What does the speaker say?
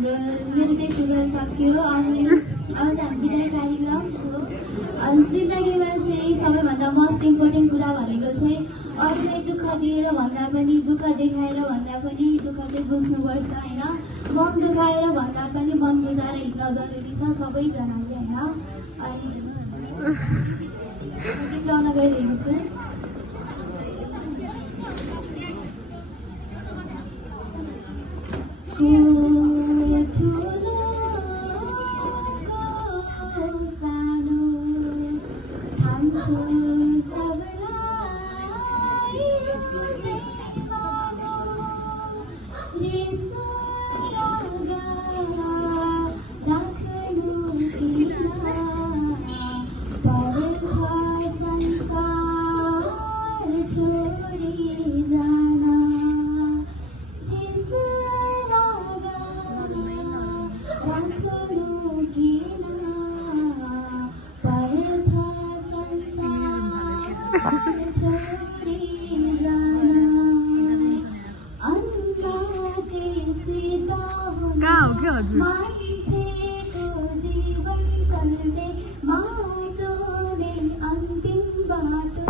हाम्रो मेरो चाहिँ कुरा सक्यो अनि अब चाहिँ हामी बिदाई कार्यक्रम हो। अनि जिन्दगीमा चाहिँ सबैभन्दा मोस्ट इम्पोर्टेन्ट कुरा भनेको चाहिँ अरूलाई दुःख दिएर भन्दा पनि दुःख देखाएर भन्दा पनि दुःख चाहिँ बुझ्नुपर्छ होइन। मन दुखाएर भन्दा पनि मन बुझाएर हिँड्न जरुरी छ सबैजनाले होइन। अनि गीत गाउन गइरहेको छु। कहाँ हो क्या हजुर? अन्तिम बाटो